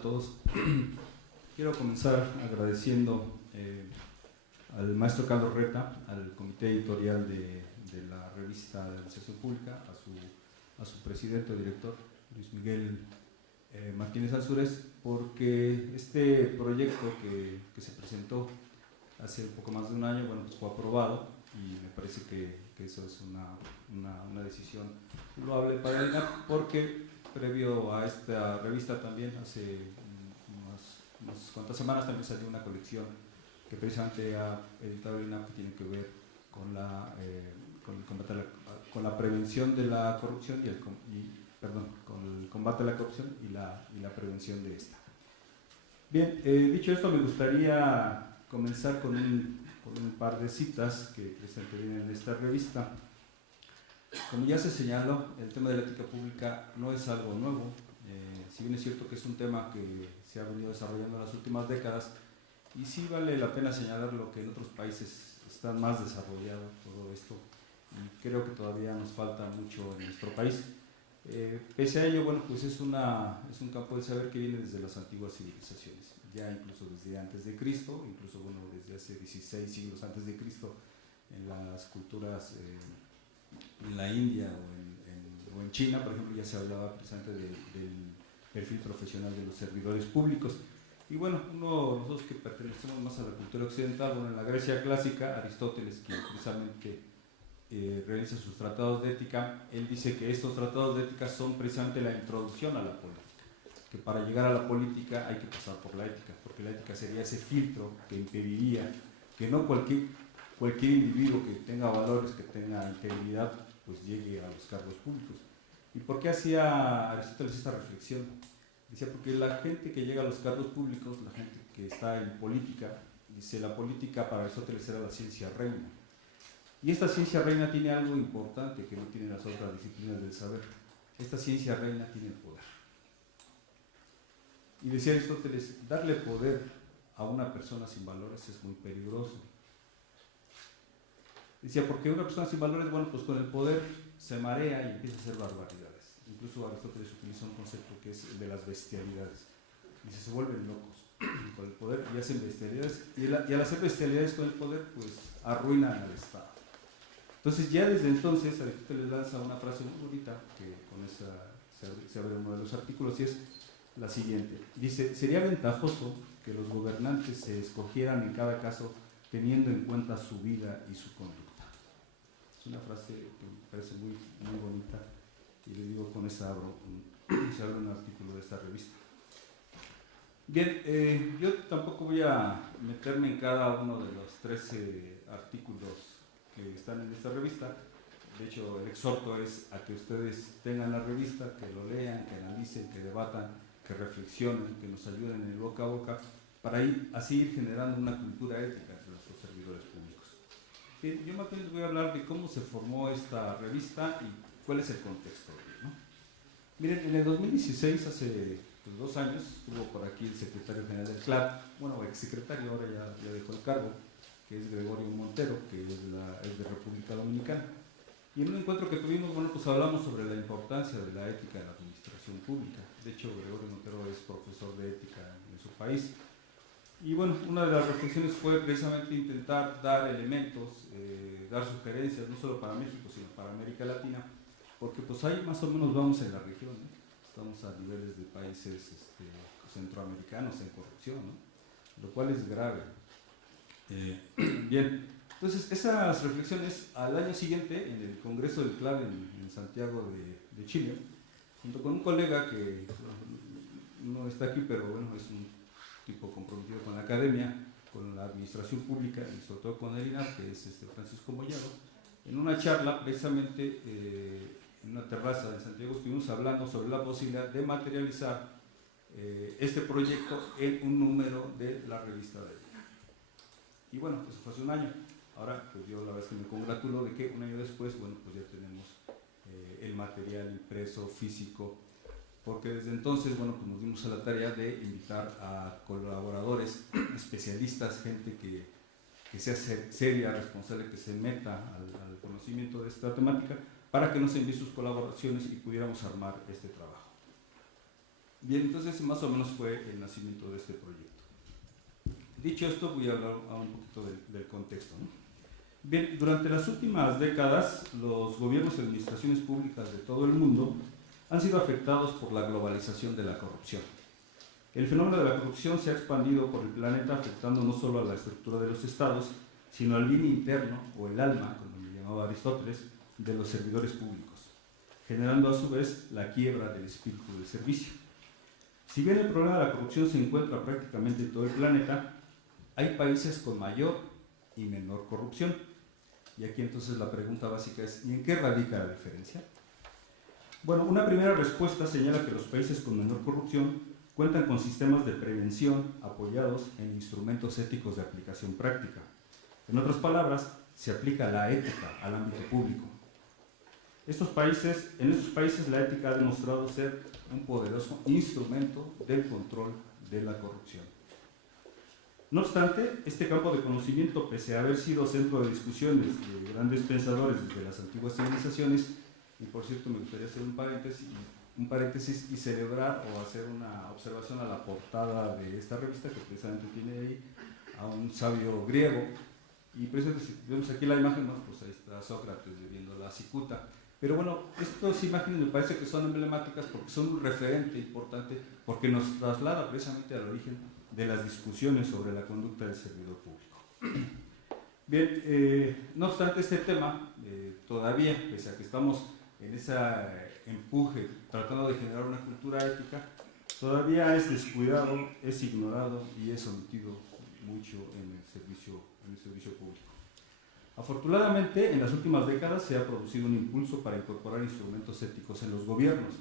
a todos. Quiero comenzar agradeciendo al maestro Carlos Reta, al comité editorial de la revista de Administración Pública, a su presidente o director, Luis Miguel Martínez Ansúrez, porque este proyecto que se presentó hace un poco más de un año, bueno, pues fue aprobado y me parece que eso es una decisión loable para el INAP, porque previo a esta revista también hace unas cuantas semanas también salió una colección que precisamente ha editado el INAP, que tiene que ver con la prevención de la corrupción con el combate a la corrupción y la prevención de esta. Bien, dicho esto, me gustaría comenzar con un par de citas que precisamente vienen en esta revista. Como ya se señaló, el tema de la ética pública no es algo nuevo, si bien es cierto que es un tema que se ha venido desarrollando en las últimas décadas, y sí vale la pena señalar lo que en otros países están más desarrollado todo esto, y creo que todavía nos falta mucho en nuestro país. Pese a ello, bueno, pues es un campo de saber que viene desde las antiguas civilizaciones, ya incluso desde antes de Cristo, incluso bueno, desde hace 16 siglos antes de Cristo, en las culturas en la India o en China, por ejemplo, ya se hablaba precisamente del perfil profesional de los servidores públicos. Y bueno, nosotros que pertenecemos más a la cultura occidental, bueno, en la Grecia clásica, Aristóteles, que precisamente realiza sus tratados de ética, él dice que estos tratados de ética son precisamente la introducción a la política, que para llegar a la política hay que pasar por la ética, porque la ética sería ese filtro que impediría que no cualquier individuo que tenga valores, que tenga integridad, pues llegue a los cargos públicos. ¿Y por qué hacía Aristóteles esta reflexión? Decía, porque la gente que llega a los cargos públicos, la gente que está en política, dice, la política para Aristóteles era la ciencia reina. Y esta ciencia reina tiene algo importante que no tienen las otras disciplinas del saber. Esta ciencia reina tiene el poder. Y decía Aristóteles, darle poder a una persona sin valores es muy peligroso. Decía, porque una persona sin valores, bueno, pues con el poder se marea y empieza a hacer barbaridades. Incluso Aristóteles utiliza un concepto que es el de las bestialidades. Dice, se vuelven locos con el poder y hacen bestialidades. Y al hacer bestialidades con el poder, pues arruinan al Estado. Entonces, ya desde entonces, Aristóteles lanza una frase muy bonita, que con esa se abre uno de los artículos, y es la siguiente. Dice, sería ventajoso que los gobernantes se escogieran en cada caso teniendo en cuenta su vida y su conducta. Es una frase que me parece muy, muy bonita, y le digo, con esa se abre un artículo de esta revista. Bien, yo tampoco voy a meterme en cada uno de los 13 artículos que están en esta revista. De hecho, el exhorto es a que ustedes tengan la revista, que lo lean, que analicen, que debatan, que reflexionen, que nos ayuden en el boca a boca, para así ir generando una cultura ética entre nuestros servidores públicos. Bien, yo más bien les voy a hablar de cómo se formó esta revista y cuál es el contexto, ¿no? Miren, en el 2016, hace 2 años, estuvo por aquí el secretario general del CLAD, bueno, exsecretario, ahora ya dejó el cargo, que es Gregorio Montero, que es de República Dominicana. Y en un encuentro que tuvimos, bueno, pues hablamos sobre la importancia de la ética en la administración pública. De hecho, Gregorio Montero es profesor de ética en su país. Y bueno, una de las reflexiones fue precisamente intentar dar elementos, dar sugerencias, no solo para México, sino para América Latina, porque pues ahí más o menos vamos en la región, ¿no? Estamos a niveles de países centroamericanos en corrupción, ¿no? Lo cual es grave. Bien, entonces esas reflexiones al año siguiente, en el Congreso del CLAD en Santiago de Chile, junto con un colega que no está aquí, pero bueno, es un tipo comprometido con la academia, con la administración pública y sobre todo con el INAP, que es Francisco Mollado, en una charla precisamente en una terraza de Santiago estuvimos hablando sobre la posibilidad de materializar este proyecto en un número de la revista de ética. Y bueno, eso fue hace un año. Ahora, pues yo la verdad es que me congratulo de que un año después, bueno, pues ya tenemos el material impreso, físico, porque desde entonces, bueno, pues nos dimos a la tarea de invitar a colaboradores, especialistas, gente que sea seria, responsable, que se meta al conocimiento de esta temática, para que nos envíe sus colaboraciones y pudiéramos armar este trabajo. Bien, entonces más o menos fue el nacimiento de este proyecto. Dicho esto, voy a hablar un poquito del contexto, ¿no? Bien, durante las últimas décadas, los gobiernos y administraciones públicas de todo el mundo han sido afectados por la globalización de la corrupción. El fenómeno de la corrupción se ha expandido por el planeta, afectando no solo a la estructura de los estados, sino al bien interno, o el alma, como le llamaba Aristóteles, de los servidores públicos, generando a su vez la quiebra del espíritu de servicio. Si bien el problema de la corrupción se encuentra prácticamente en todo el planeta, hay países con mayor y menor corrupción. Y aquí entonces la pregunta básica es, ¿y en qué radica la diferencia? Bueno, una primera respuesta señala que los países con menor corrupción cuentan con sistemas de prevención apoyados en instrumentos éticos de aplicación práctica. En otras palabras, se aplica la ética al ámbito público. En estos países la ética ha demostrado ser un poderoso instrumento del control de la corrupción. No obstante, este campo de conocimiento, pese a haber sido centro de discusiones de grandes pensadores desde las antiguas civilizaciones, y por cierto me gustaría hacer un paréntesis y celebrar o hacer una observación a la portada de esta revista, que precisamente tiene ahí a un sabio griego, y precisamente si vemos aquí la imagen, bueno, pues ahí está Sócrates bebiendo la cicuta. Pero bueno, estas imágenes me parece que son emblemáticas porque son un referente importante, porque nos traslada precisamente al origen de las discusiones sobre la conducta del servidor público. Bien, no obstante este tema, todavía, pese a que estamos en ese empuje tratando de generar una cultura ética, todavía es descuidado, es ignorado y es omitido mucho en el servicio público. Afortunadamente, en las últimas décadas se ha producido un impulso para incorporar instrumentos éticos en los gobiernos.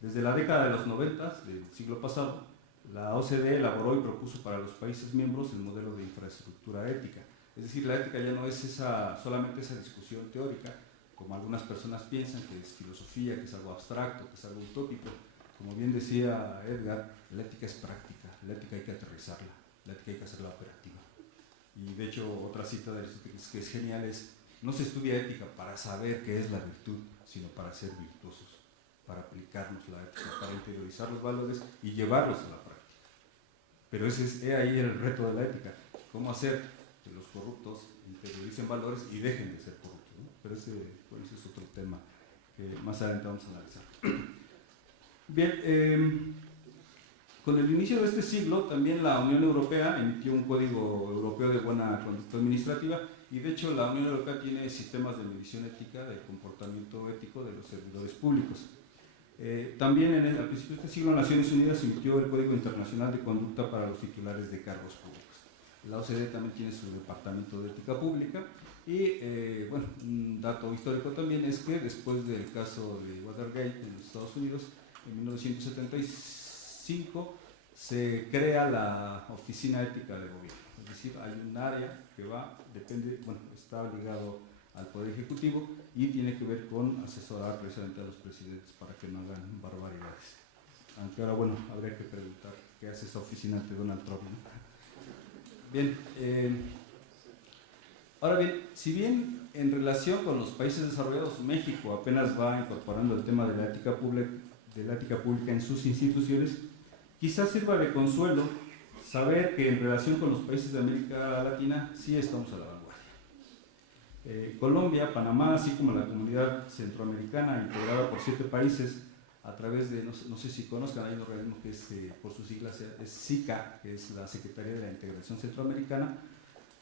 Desde la década de los 90 del siglo pasado, la OCDE elaboró y propuso para los países miembros el modelo de infraestructura ética. Es decir, la ética ya no es solamente esa discusión teórica, como algunas personas piensan, que es filosofía, que es algo abstracto, que es algo utópico. Como bien decía Edgar, la ética es práctica, la ética hay que aterrizarla, la ética hay que hacerla operativa. Y de hecho, otra cita de Aristóteles que es genial es: no se estudia ética para saber qué es la virtud, sino para ser virtuosos, para aplicarnos la ética, para interiorizar los valores y llevarlos a la práctica. Pero ese es ahí el reto de la ética: cómo hacer que los corruptos interioricen valores y dejen de ser corruptos, ¿no? Pero ese es otro tema que más adelante vamos a analizar. Bien, con el inicio de este siglo, también la Unión Europea emitió un Código Europeo de Buena Conducta Administrativa, y de hecho la Unión Europea tiene sistemas de medición ética del comportamiento ético de los servidores públicos. También al principio de este siglo, Naciones Unidas emitió el Código Internacional de Conducta para los titulares de cargos públicos. La OCDE también tiene su departamento de ética pública, y bueno, un dato histórico también es que después del caso de Watergate en los Estados Unidos, en 1975 se crea la Oficina Ética de Gobierno. Es decir, hay un área que está ligado al Poder Ejecutivo y tiene que ver con asesorar precisamente a los presidentes para que no hagan barbaridades. Aunque ahora, bueno, habría que preguntar qué hace esa oficina ante Donald Trump, ¿no? Bien, ahora bien, si bien en relación con los países desarrollados, México apenas va incorporando el tema de la ética pública en sus instituciones, quizás sirva de consuelo saber que en relación con los países de América Latina sí estamos a la vanguardia. Colombia, Panamá, así como la comunidad centroamericana, integrada por 7 países a través de, no sé si conozcan, hay un organismo que es, por sus siglas es SICA, que es la Secretaría de la Integración Centroamericana,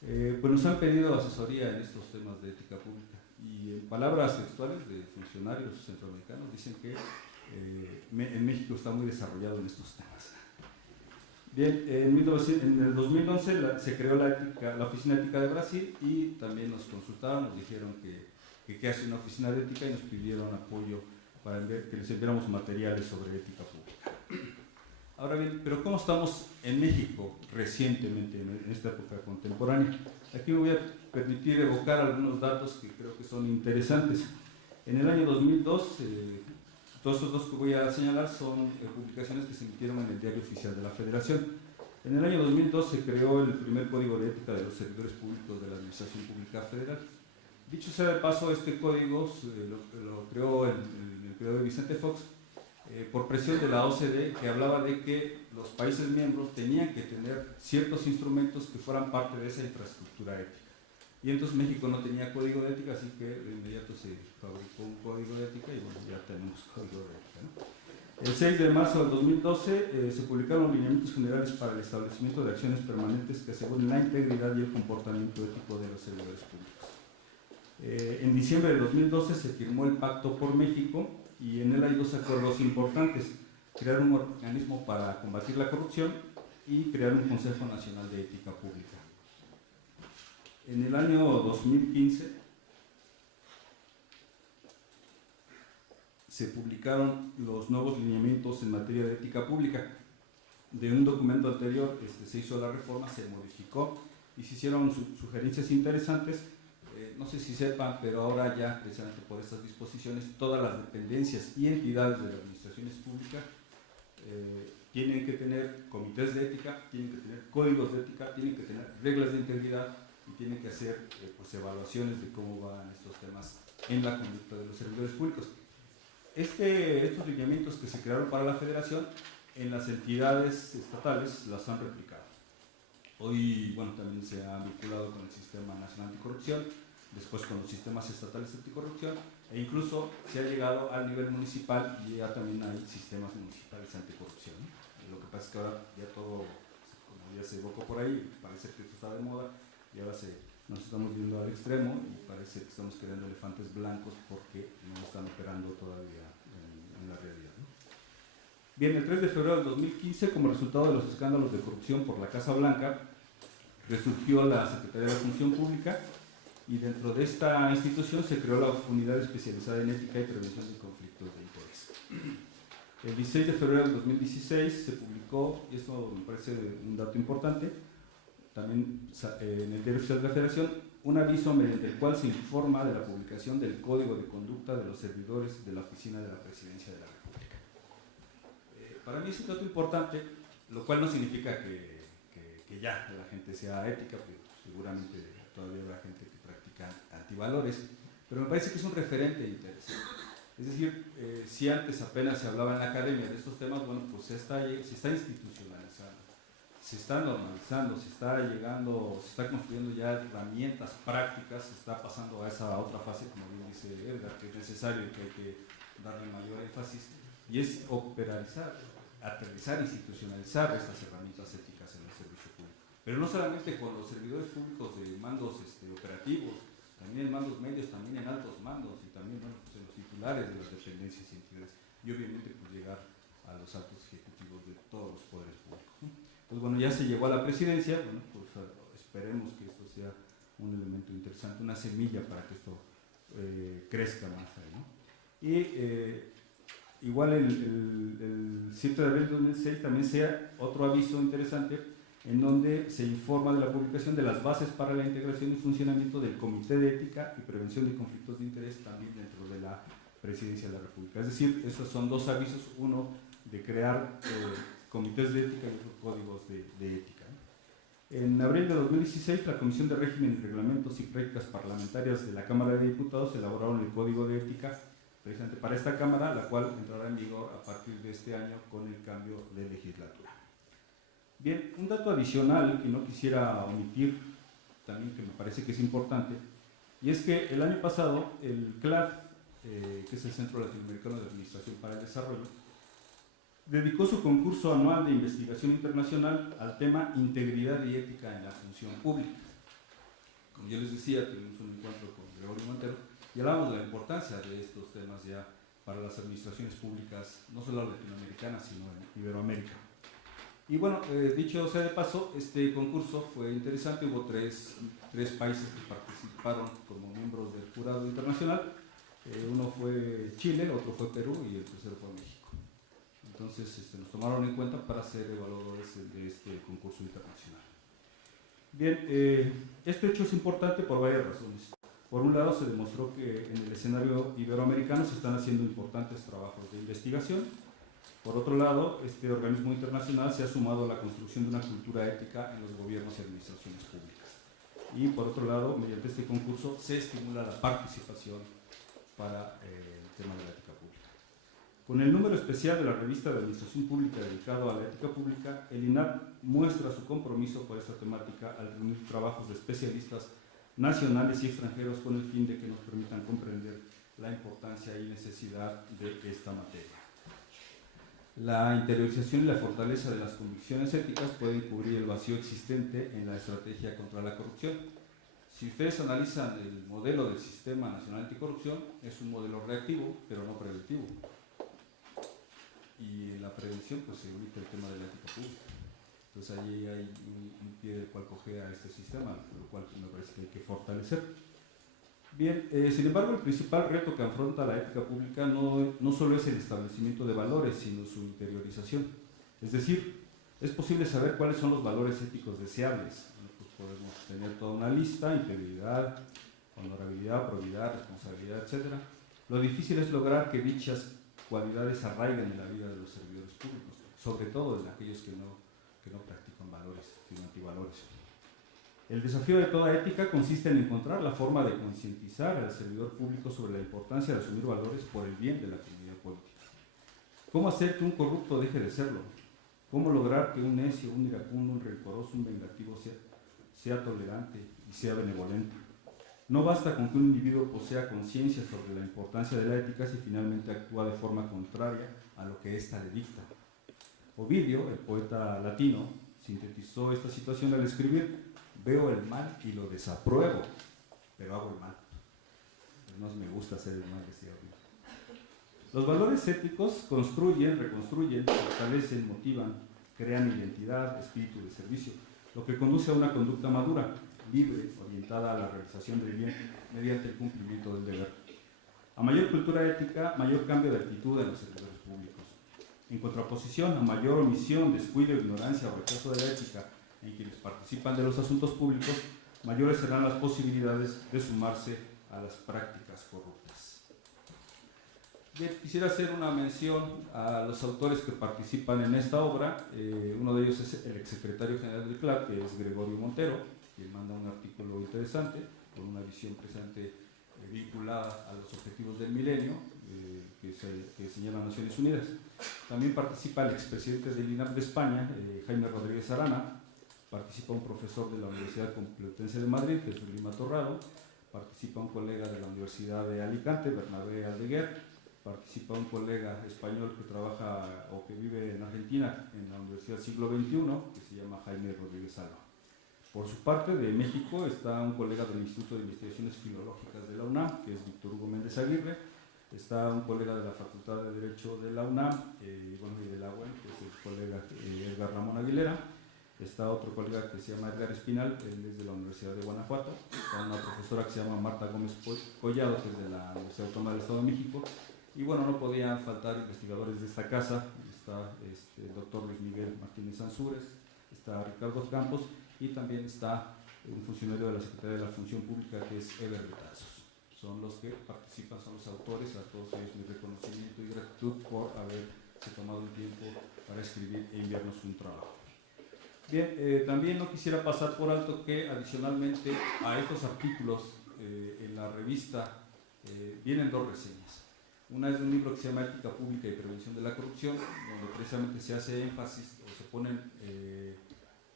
pues nos han pedido asesoría en estos temas de ética pública, y en palabras textuales de funcionarios centroamericanos dicen que en México está muy desarrollado en estos temas. Bien, en el 2011 se creó la Oficina Ética de Brasil, y también nos consultaron, nos dijeron que hace una oficina de ética, y nos pidieron apoyo para que les enviáramos materiales sobre ética pública. Ahora bien, pero ¿cómo estamos en México recientemente, en esta época contemporánea? Aquí me voy a permitir evocar algunos datos que creo que son interesantes. En el año 2002, todos estos dos que voy a señalar son publicaciones que se emitieron en el Diario Oficial de la Federación. En el año 2002 se creó el primer Código de Ética de los Servidores Públicos de la Administración Pública Federal. Dicho sea de paso, este código lo creó el periodo de Vicente Fox, por presión de la OCDE, que hablaba de que los países miembros tenían que tener ciertos instrumentos que fueran parte de esa infraestructura ética. Y entonces México no tenía código de ética, así que de inmediato se fabricó un código de ética y bueno, ya tenemos código de ética, ¿no? El 6 de marzo del 2012 se publicaron lineamientos generales para el establecimiento de acciones permanentes que aseguren la integridad y el comportamiento ético de los servidores públicos. En diciembre de 2012 se firmó el Pacto por México y en él hay dos acuerdos importantes: crear un organismo para combatir la corrupción y crear un Consejo Nacional de Ética Pública. En el año 2015 se publicaron los nuevos lineamientos en materia de ética pública. De un documento anterior se hizo la reforma, se modificó y se hicieron sugerencias interesantes. No sé si sepan, pero ahora ya, precisamente por estas disposiciones, todas las dependencias y entidades de las administraciones públicas tienen que tener comités de ética, tienen que tener códigos de ética, tienen que tener reglas de integridad y tienen que hacer pues, evaluaciones de cómo van estos temas en la conducta de los servidores públicos. Estos lineamientos que se crearon para la Federación, en las entidades estatales las han replicado. Hoy, bueno, también se ha vinculado con el Sistema Nacional Anticorrupción, después con los sistemas estatales de anticorrupción, e incluso se ha llegado al nivel municipal y ya también hay sistemas municipales anticorrupción, ¿no? Lo que pasa es que ahora ya todo, como ya se evocó por ahí, parece que esto está de moda y ahora nos estamos yendo al extremo y parece que estamos creando elefantes blancos porque no están operando todavía en la realidad, ¿no? Bien, el 3 de febrero del 2015, como resultado de los escándalos de corrupción por la Casa Blanca, resurgió la Secretaría de la Función Pública y dentro de esta institución se creó la Unidad Especializada en Ética y Prevención de Conflictos de Interés. El 16 de febrero del 2016 se publicó, y esto me parece un dato importante, también en el Diario Oficial de la Federación, un aviso mediante el cual se informa de la publicación del Código de Conducta de los servidores de la Oficina de la Presidencia de la República. Para mí es un dato importante, lo cual no significa que ya la gente sea ética, porque seguramente todavía habrá gente que practica antivalores, pero me parece que es un referente interesante. Es decir, si antes apenas se hablaba en la academia de estos temas, bueno, pues se está institucionalizando, se está normalizando, se está construyendo ya herramientas prácticas, se está pasando a esa otra fase, como bien dice Edgar, que es necesario y que hay que darle mayor énfasis, y es operarizar, aterrizar, institucionalizar estas herramientas éticas en el servicio público. Pero no solamente con los servidores públicos de mandos operativos, también en mandos medios, también en altos mandos y también bueno, pues en los titulares de las dependencias y entidades, y obviamente pues, llegar a los altos ejecutivos de todos los poderes públicos, ¿no? Pues bueno, ya se llegó a la presidencia, bueno, pues esperemos que esto sea un elemento interesante, una semilla para que esto crezca más ahí, ¿no? Y igual el 7 de abril de 2006 también sea otro aviso interesante en donde se informa de la publicación de las bases para la integración y funcionamiento del Comité de Ética y Prevención de Conflictos de Interés también dentro de la Presidencia de la República. Es decir, estos son dos avisos, uno de crear comités de ética y otros códigos de ética. En abril de 2016, la Comisión de Régimen, Reglamentos y Prácticas Parlamentarias de la Cámara de Diputados elaboraron el Código de Ética precisamente para esta Cámara, la cual entrará en vigor a partir de este año con el cambio de legislatura. Bien, un dato adicional que no quisiera omitir, también que me parece que es importante, y es que el año pasado el CLAD, que es el Centro Latinoamericano de Administración para el Desarrollo, dedicó su concurso anual de investigación internacional al tema Integridad y Ética en la Función Pública. Como yo les decía, tuvimos un encuentro con Gregorio Montero y hablamos de la importancia de estos temas ya para las administraciones públicas, no solo latinoamericanas, sino en Iberoamérica. Y bueno, dicho sea de paso, este concurso fue interesante, hubo tres países que participaron como miembros del jurado internacional, uno fue Chile, otro fue Perú y el tercero fue México. Entonces nos tomaron en cuenta para ser evaluadores de este concurso internacional. Bien, este hecho es importante por varias razones. Por un lado, se demostró que en el escenario iberoamericano se están haciendo importantes trabajos de investigación. Por otro lado, este organismo internacional se ha sumado a la construcción de una cultura ética en los gobiernos y administraciones públicas. Y por otro lado, mediante este concurso se estimula la participación para el tema de la ética pública. Con el número especial de la revista de Administración Pública dedicado a la ética pública, el INAP muestra su compromiso por esta temática al reunir trabajos de especialistas nacionales y extranjeros con el fin de que nos permitan comprender la importancia y necesidad de esta materia. La interiorización y la fortaleza de las convicciones éticas pueden cubrir el vacío existente en la estrategia contra la corrupción. Si ustedes analizan el modelo del Sistema Nacional Anticorrupción, es un modelo reactivo, pero no preventivo. Y en la prevención, pues se ubica el tema de la ética pública. Entonces ahí hay un pie del cual cojea este sistema, lo cual me parece que hay que fortalecer. Bien, sin embargo, el principal reto que afronta la ética pública no solo es el establecimiento de valores, sino su interiorización. Es decir, es posible saber cuáles son los valores éticos deseables. Pues podemos tener toda una lista: integridad, honorabilidad, probidad, responsabilidad, etc. Lo difícil es lograr que dichas cualidades arraigan en la vida de los servidores públicos, sobre todo en aquellos que no practican valores, sino antivalores. El desafío de toda ética consiste en encontrar la forma de concientizar al servidor público sobre la importancia de asumir valores por el bien de la comunidad política. ¿Cómo hacer que un corrupto deje de serlo? ¿Cómo lograr que un necio, un iracundo, un rencoroso, un vengativo sea tolerante y sea benevolente? No basta con que un individuo posea conciencia sobre la importancia de la ética si finalmente actúa de forma contraria a lo que ésta le dicta. Ovidio, el poeta latino, sintetizó esta situación al escribir: veo el mal y lo desapruebo, pero hago el mal. No me gusta hacer el mal, decía Ovidio. Los valores éticos construyen, reconstruyen, fortalecen, motivan, crean identidad, espíritu de servicio, lo que conduce a una conducta madura, libre, orientada a la realización del bien mediante el cumplimiento del deber. A mayor cultura ética, mayor cambio de actitud en los servidores públicos. En contraposición a mayor omisión, descuido, ignorancia o rechazo de la ética en quienes participan de los asuntos públicos, mayores serán las posibilidades de sumarse a las prácticas corruptas. Bien, quisiera hacer una mención a los autores que participan en esta obra. Uno de ellos es el exsecretario general del CLAC, que es Gregorio Montero, quien manda un artículo interesante con una visión presente vinculada a los objetivos del milenio que señalan Naciones Unidas. También participa el expresidente del INAP de España, Jaime Rodríguez Arana. Participa un profesor de la Universidad Complutense de Madrid, Jesús Lima Torrado. Participa un colega de la Universidad de Alicante, Bernabé Aldeguer. Participa un colega español que trabaja o que vive en Argentina en la Universidad Siglo XXI, que se llama Jaime Rodríguez Alba. Por su parte, de México está un colega del Instituto de Investigaciones Filológicas de la UNAM, que es Víctor Hugo Méndez Aguirre. Está un colega de la Facultad de Derecho de la UNAM, y de la UEM, que es el colega Edgar Ramón Aguilera. Está otro colega que se llama Edgar Espinal, él es de la Universidad de Guanajuato. Está una profesora que se llama Marta Gómez Collado, que es de la Universidad Autónoma del Estado de México. Y bueno, no podían faltar investigadores de esta casa. Está el doctor Luis Miguel Martínez Ansúrez, está Ricardo Campos, y también está un funcionario de la Secretaría de la Función Pública, que es Eber Retazos. Son los que participan, son los autores. A todos ellos mi reconocimiento y gratitud por haberse tomado el tiempo para escribir e enviarnos un trabajo. Bien, también no quisiera pasar por alto que adicionalmente a estos artículos en la revista vienen dos reseñas. Una es de un libro que se llama Ética Pública y Prevención de la Corrupción, donde precisamente se hace énfasis o se ponen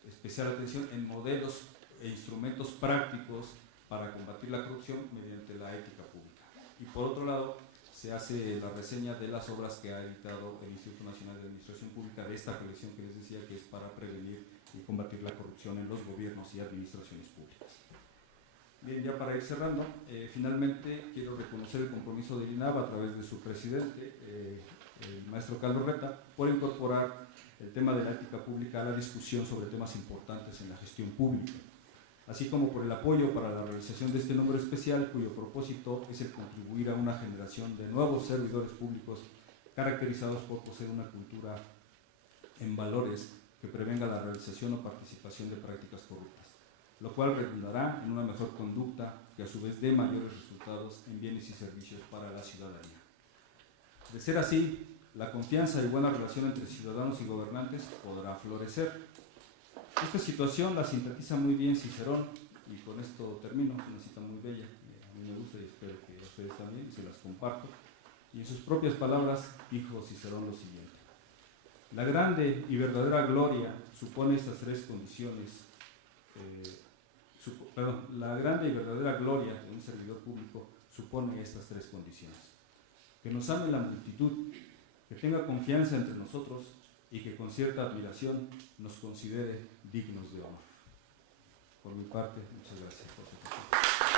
especial atención en modelos e instrumentos prácticos para combatir la corrupción mediante la ética pública. Y por otro lado, se hace la reseña de las obras que ha editado el Instituto Nacional de Administración Pública, de esta colección que les decía, que es para prevenir y combatir la corrupción en los gobiernos y administraciones públicas. Bien, ya para ir cerrando, finalmente quiero reconocer el compromiso del INAP a través de su presidente, el maestro Carlos Reta, por incorporar el tema de la ética pública a la discusión sobre temas importantes en la gestión pública, así como por el apoyo para la realización de este número especial, cuyo propósito es el contribuir a una generación de nuevos servidores públicos caracterizados por poseer una cultura en valores que prevenga la realización o participación de prácticas corruptas, lo cual redundará en una mejor conducta que a su vez dé mayores resultados en bienes y servicios para la ciudadanía. De ser así, la confianza y buena relación entre ciudadanos y gobernantes podrá florecer. Esta situación la sintetiza muy bien Cicerón, y con esto termino. Es una cita muy bella, a mí me gusta y espero que a ustedes también, y se las comparto. Y en sus propias palabras dijo Cicerón lo siguiente: la grande y verdadera gloria supone estas tres condiciones. La grande y verdadera gloria de un servidor público supone estas tres condiciones: que nos ame la multitud, que tenga confianza entre nosotros y que con cierta admiración nos considere dignos de honor. Por mi parte, muchas gracias por su atención.